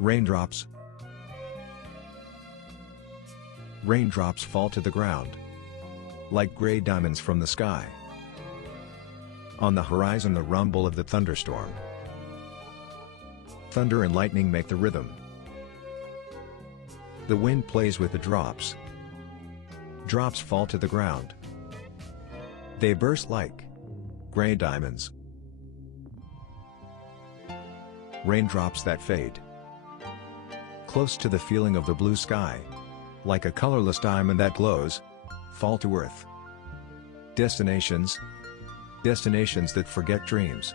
Raindrops. Raindrops fall to the ground like gray diamonds from the sky. On the horizon, the rumble of the thunderstorm. Thunder and lightning make the rhythm. The wind plays with the drops. Drops fall to the ground. They burst like gray diamonds. Raindrops that fade close to the feeling of the blue sky, like a colorless diamond that glows, fall to earth. Destinations that forget dreams.